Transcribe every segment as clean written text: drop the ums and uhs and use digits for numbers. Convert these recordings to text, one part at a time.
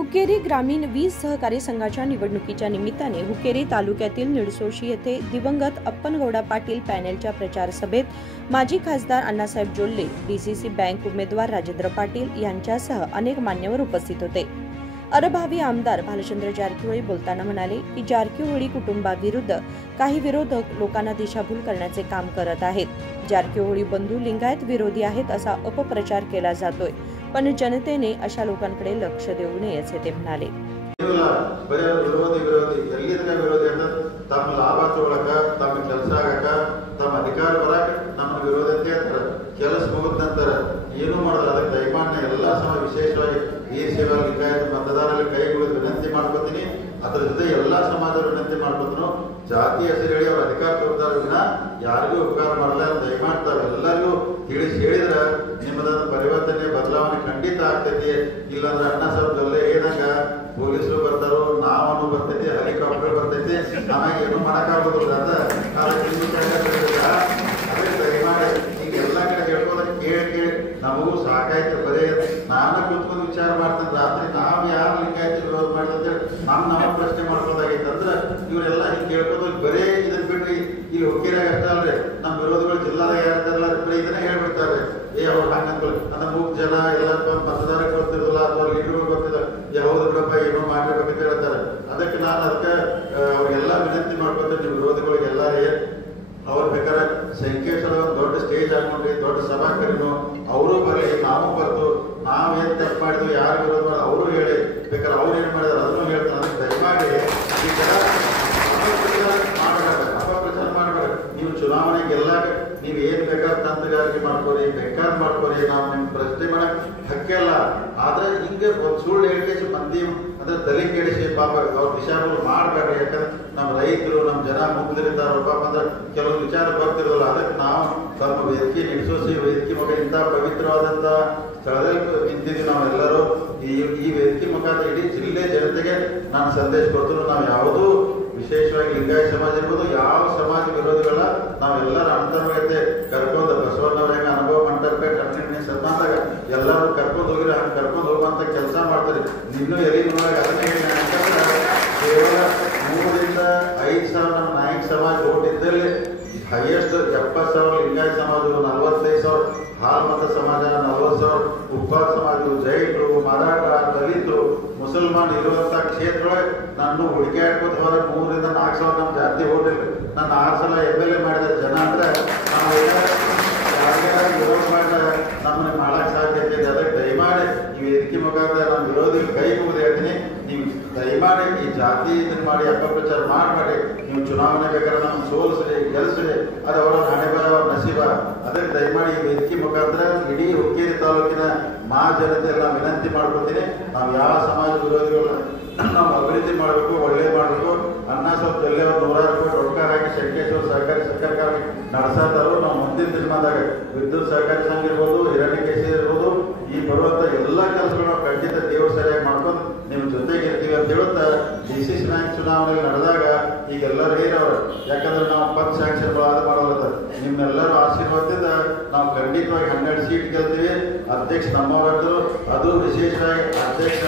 हुक्केरी ग्रामीण वीज सहकारी संघाच्या निवडणुकीच्या निमित्ताने हुक्केरी तालुक्यातील निडसोशी येथे दिवंगत अप्पनगौडा पाटील पॅनेलच्या प्रचार सभेत माजी खासदार अण्णासाहेब जोल्ले, डीसीसी बँक उमेदवार राजेंद्र पाटील यांच्यासह अनेक मान्यवर उपस्थित होते। अरभावी आमदार भालचंद्र जारकीहोळी बोलताना म्हणाले की जारकीहोळी कुटुंबाविरुद्ध काही विरोधक लोकांना दिशाभूल करण्याचे काम करत आहेत। जारकीहोळी बंधू लिंगायत विरोधी आहेत असा अपप्रचार केला जातोय, पण जनतेने अशा लोकांकडे लक्ष देऊ नये असे ते म्हणाले। ತಮ್ಮ ಲಾಭ ತಗೊಳಕ ತಮ್ಮ ಕೆಲಸ ಆಗಕ ತಮ್ಮ ಅಧಿಕಾರ ಬರಕ ನಮ್ಮ ವಿರೋಧತೆ ಅಂತಾರೆ। ಕೆಲಸ ಮುಗಿದ ನಂತರ ಏನು ಮಾಡಲ್ಲ, ಅದಕ್ಕೆ ದಯಮಾಡಿ ಎಲ್ಲಾ ಸಮ ವಿಶೇಷವಾಗಿ ಈ ಸೇವಾ ಲಿಂಗಾಯತ ಮತದಾರರಲ್ಲಿ ಕೈ ಮುಗಿದು ವಿನಂತಿ ಮಾಡ್ಕೊತೀನಿ। ಅದರ ಜೊತೆ ಎಲ್ಲಾ ಸಮಾಜದವರು ವಿನಂತಿ ಮಾಡ್ಕೊತೀನಿ, ಜಾತಿ ಹೆಸರು ಹೇಳಿ ಅವ್ರ ಅಧಿಕಾರ ತಗೊಳ್ತಾರ ವಿನ ಯಾರಿಗೂ ಉಪಕಾರ ಮಾಡಲ್ಲ। ದಯಮಾಡಿ ತಾವೆಲ್ಲರಿಗೂ ಹೇಳಿದ್ರೆ ನಿಮ್ಮದೊಂದು ಪರಿವರ್ತನೆ ಬದಲಾವಣೆ ಖಂಡಿತ ಆಗ್ತೈತಿ। ಇಲ್ಲಾಂದ್ರೆ ಅಣ್ಣಾಸಾಹೇಬ್ ಜೊಲ್ಲೆ ಏನಾಗ ಪೊಲೀಸರು ಬರ್ತಾರೋ, ನಾವನು ಬರ್ತೈತಿ, ಹೆಲಿಕಾಪ್ಟರ್ ಬರ್ತೈತಿ, ಆಮೇಲೆ ಏನು ಮಾಡಕ್ಕಾಗೋದಿಲ್ಲ ಅಂತ ಅದೇ ದಯಮಾಡಿ ಈಗ ಎಲ್ಲ ಕಡೆ ಹೇಳ್ಕೋದಕ್ಕೆ ಕೇಳಿ ನಮಗೂ ಸಾಕಾಯ್ತು। ಬರೀ ನಾನು ಕುತ್ಕೊಂಡು ವಿಚಾರ ಮಾಡ್ತೀನಿ ರಾತ್ರಿ ನಾವು ಯಾರು ಲಿಂಗಾಯತ ವಿರೋಧ ಮಾಡಿದ್ರೆ ನಮ್ಮ ಪ್ರಶ್ನೆ ಮಾಡ್ಕೋದಾಗೈತೆ ಅಂದ್ರೆ ಇವರೆಲ್ಲ ಹಿಂಗೆ ಕೇಳ್ಕೋದು ಬರೀ ಇದನ್ನ ಬಿಟ್ರಿ ಇಲ್ಲಿ ಹುಕ್ಕೇರಿಯಾಗ ಅಷ್ಟ ಅಲ್ರಿ ನಮ್ಮ ವಿರೋಧಿಗಳು ಜಿಲ್ಲಾದಾಗ ಯಾರಿದ್ದಾರಲ್ಲ ಬರೀ ಇದನ್ನೇ ಹೇಳ್ಬಿಡ್ತಾರೆ। ಅವ್ರು ಹಂಗ ನನ್ನ ಮೂಗ್ ಜನ ಎಲ್ಲ ಮತದಾರಕ್ಕೆ ಗೊತ್ತಿರಲ್ಲ ಅಥವಾ ಲೀಡರ್ಗಳು ಗೊತ್ತಿಲ್ಲ, ಯಾವ್ದು ಬಿಡಪ್ಪ ಏನೋ ಮಾಡಿರ್ಬೇಕಂತ ಹೇಳ್ತಾರೆ। ಅದಕ್ಕೆ ನಾನು ಅವ್ರಿಗೆಲ್ಲ ವಿನಂತಿ ಮಾಡ್ಕೊತೀನಿ, ನೀವು ವಿರೋಧಿಗಳಿಗೆಲ್ಲ ಅವ್ರು ಬೇಕಾದ್ರೆ ಸಂಕೇಶ್ವರ ಒಂದು ದೊಡ್ಡ ಸ್ಟೇಜ್ ಹಾಕೊಂಡ್ರಿ, ದೊಡ್ಡ ಸಭಾ ಕರೀನು, ಅವರು ಬರಲಿ, ನಾವು ಬರ್ತು, ನಾವ್ ಏನ್ ತಪ್ಪು ಮಾಡಿದ್ವಿ, ಯಾರು ವಿರೋಧ ಮಾಡಿ ಅವರು ಹೇಳಿ, ಬೇಕಾದ್ರೆ ಅವ್ರು ಏನ್ ಮಾಡಿದಾರೆ ಅದನ್ನು ಹೇಳ್ತಾರೆ। ಅದಕ್ಕೆ ದಯಮಾಡಿ ಈ ತರ ಅಪಪ್ರಚಾರ ಮಾಡಬೇಡ। ನೀವು ಚುನಾವಣೆ ಗೆಲ್ಲಾಕ ನೀವು ಏನ್ ಬೇಕಾದ್ರೆ ತಂತ್ರಗಾರಿಕೆ ಮಾಡ್ಕೋರಿ, ಬೇಕಾದ್ ಮಾಡ್ಕೋರಿ, ನಾವು ನಿಮ್ ಪ್ರಶ್ನೆ ಮಾಡಕ್ ಹಕ್ಕಿಲ್ಲ। ಆದ್ರೆ ಹಿಂಗೆ ಸುಳ್ಳು ಹೇಳಿಕೆ ಮಂದಿ ಅಂದ್ರೆ ತಲೆ ಕೆಡಿಸಿ ಪಾಪ ಅವ್ರ ವಿಚಾರಗಳು ಮಾಡ್ಬೇಡ್ರಿ। ಯಾಕಂದ್ರೆ ನಮ್ಮ ರೈತರು ನಮ್ಮ ಜನ ಮುಗ್ದಿರ್ತಾರ, ಪಾಪ ಅಂದ್ರೆ ಕೆಲವೊಂದು ವಿಚಾರ ಬರ್ತಿರೋಲ್ಲ। ಅದಕ್ಕೆ ನಾವು ತಮ್ಮ ವೇದಿಕೆ ನಿಡ್ಸೋಸಿ ವೇದಿಕೆ ಮಗ ಇಂಥ ಪವಿತ್ರವಾದಂತ ಸ್ಥಳದಲ್ಲಿ ನಿಂತಿದ್ದೀವಿ ನಾವೆಲ್ಲರೂ। ಈ ವೇದಿಕೆ ಮುಖಾಂತರ ಇಡೀ ಜಿಲ್ಲೆ ಜನತೆಗೆ ನಾನು ಸಂದೇಶ ಕೊಡ್ತೀನಿ, ನಾವು ಯಾವುದೂ ವಿಶೇಷವಾಗಿ ಲಿಂಗಾಯತ ಸಮಾಜ ಇರ್ಬೋದು, ಯಾವ ಸಮಾಜ ವಿರೋಧಿಗಳ ನಾವೆಲ್ಲರ ಅಂತರ್ಗತೆ ಕರ್ಕೊಂಡು ಬಸವಣ್ಣವ್ರ ಹೆಂಗ ಅನುಭವ ಮಂಟಪ ಕಣ್ಣಿನ ಸನ್ಮಾನದಾಗ ಎಲ್ಲರೂ ಕರ್ಕೊಂಡು ಹೋಗಿರಿ, ಹಂಗೆ ಕರ್ಕೊಂಡು ಹೋಗುವಂತ ಕೆಲಸ ಮಾಡ್ತಾರೆ। ನಿನ್ನೂ ಎಲ್ಲಿನೊಳಗೆ ಅದನ್ನೇ ಹೇಳಿ ಕೇವಲ 3 ರಿಂದ 5 ಸಾವಿರ ನಮ್ಮ ನಾಯಕ ಸಮಾಜ ಓಟ್ ಇದ್ದಲ್ಲಿ ಹೈಯೆಸ್ಟ್ 70,000 ಲಿಂಗಾಯತ ಸಮಾಜ, 45,000 ಹಾಲ್ ಮತ ಸಮಾಜ, 40,000 ಉಪ್ಪಾದ ಸಮಾಜ, ಜೈನರು, ಮರಾಠ, ದಲಿತರು, ಮುಸಲ್ಮಾನ್ ಇರುವಂತ ಕ್ಷೇತ್ರ ನಾನು ಹುಡುಕಾಡ್ಕೋತ ಹೋದ 3 ರಿಂದ 4 ಸಾವಿರ ನಮ್ಮ ಜಾತಿ ಓಟಿಲ್ಲ। ನಾನು 6 ಸಲ MLA ಮಾಡಿದ ಜನ ಅಂದ್ರೆ ನಾವು ವಿರೋಧ ಮಾಡಿದ ನಮ್ಮನ್ನ ಮಾಡಕ್ ಸಾಧ್ಯ ಇದೆ। ಅದಕ್ಕೆ ದಯಮಾಡಿ ಈ ವೇದಿಕೆ ಮುಖಾಂತರ ನಮ್ಮ ವಿರೋಧಿ ಕೈ ಮುಗಿದು ಹೇಳ್ತೀನಿ, ನೀವು ದಯಮಾಡಿ ಈ ಜಾತಿ ಇದನ್ನ ಮಾಡಿ ಅಪಪ್ರಚಾರ ಮಾಡಬೇಡಿ। ನೀವು ಚುನಾವಣೆ ಬೇಕಾದ್ರೆ ನಮ್ಮ ಸೋಲಿಸ್ರಿ, ಗೆಲ್ಸ್ರಿ, ಅದು ಅವರ ಹಣೆ ಬರ ನಸೀಬ। ಅದಕ್ಕೆ ದಯಮಾಡಿ ಈ ವೇದಿಕೆ ಮುಖಾಂತರ ಇಡೀ ಹುಕ್ಕೇರಿ ತಾಲೂಕಿನ ಜನತೆ ಎಲ್ಲ ವಿನಂತಿ ಮಾಡ್ಕೊತೀನಿ, ನಾವು ಯಾವ ಸಮಾಜ ವಿರೋಧಿಗಳನ್ನ ನಾವು ಅಭಿವೃದ್ಧಿ ಮಾಡಬೇಕು, ಒಳ್ಳೆ ಮಾಡಬೇಕು। ಅಣ್ಣಾಸಾಹೇಬ್ ಜೊಲ್ಲೆ ಅವ್ರು 100 ಕೋಟಿ ರೊಕ್ಕ ಹಾಕಿ ಶಂಕೇಶ್ವರ ಸಹಕಾರಿ ಸರ್ಕಾರ ನಡೆಸತ್ತಾರೋ, ನಾವು ಮುಂದಿನ ದಿನಮಾನದಾಗ ವಿದ್ಯುತ್ ಸಹಕಾರಿ ಸಂಘ ಇರ್ಬೋದು, ಹಿರಣ್ಯಕೇಶಿ ಇರ್ಬೋದು, ಈ ಬರುವಂತ ಎಲ್ಲಾ ಕೆಲಸಗಳು ನಾವು ಖಂಡಿತ ದೇವ್ರು ಸರಿಯಾಗಿ ಮಾಡ್ಕೊಂಡು ನಿಮ್ಮ ಜೊತೆಗೆ ಇರ್ತೀವಿ ಅಂತ ಹೇಳುತ್ತಾ DCC ಬ್ಯಾಂಕ್ ಚುನಾವಣೆಯಲ್ಲಿ ನಡೆದಾಗ ಈಗೆಲ್ಲರೂ ಹೇಳವ್ರು, ಯಾಕಂದ್ರೆ ನಾವು ಪಕ್ಷ ಸ್ಯಾಂಕ್ಷನ್ ಅದು ಮಾಡೋದ ನಿಮ್ಮೆಲ್ಲರೂ ಆಶೀರ್ವಾದದಿಂದ ನಾವು ಖಂಡಿತವಾಗಿ 12 ಸೀಟ್ ಗೆಲ್ತೀವಿ। ಅಧ್ಯಕ್ಷ ನಮ್ಮವರದ್ದು, ಅದು ವಿಶೇಷವಾಗಿ ಅಧ್ಯಕ್ಷ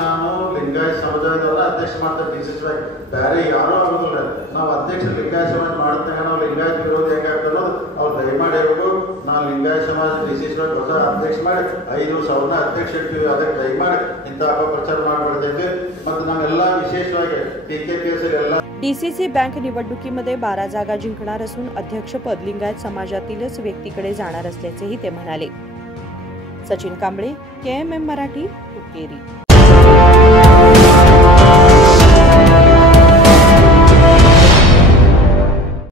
ನಾನು ಲಿಂಗಾಯತ ಸಮುದಾಯದವರ ಅಧ್ಯಕ್ಷ ಮಾಡ್ತಾರೆ DCC ಬ್ಯಾಂಕ್, ಬೇರೆ ಯಾರೂ ಆಗೋದಿಲ್ಲ। ನಾವು ಅಧ್ಯಕ್ಷ ಲಿಂಗಾಯತ ಸಮಾಜ ಮಾಡುತ್ತಾಗ ನಾವು ಲಿಂಗಾಯತ ವಿರೋಧಿ ಹೇಗಾಗ್ತಾರೋ ಅವ್ರು ದಯಮಾಡಿ ಇರಬೇಕು। ನಾವು ಲಿಂಗಾಯತ ಸಮಾಜ DCC ಬ್ಯಾಂಕ್ ಹೊಸ ಅಧ್ಯಕ್ಷ ಮಾಡಿ 5,000 ಅಧ್ಯಕ್ಷ ಇರ್ತೀವಿ। ಅದಕ್ಕೆ ದಯಮಾಡಿ ಇಂಥ ಅಪಪ್ರಚಾರ ಮಾಡಬಾರ್ದೈತೆ। ಮತ್ತು ನಾವೆಲ್ಲ विशेषವಾಗಿ PKPS ಎಲ್ಲ DCC बँक निवडणुकीमध्ये 12 जागा जिंकणार असून अध्यक्षपद लिंगायत समाजातीलच व्यक्तीकडे जाणार असल्याचेही ते म्हणाले। सचिन कांबळे, KMM मराठी, हुक्केरी।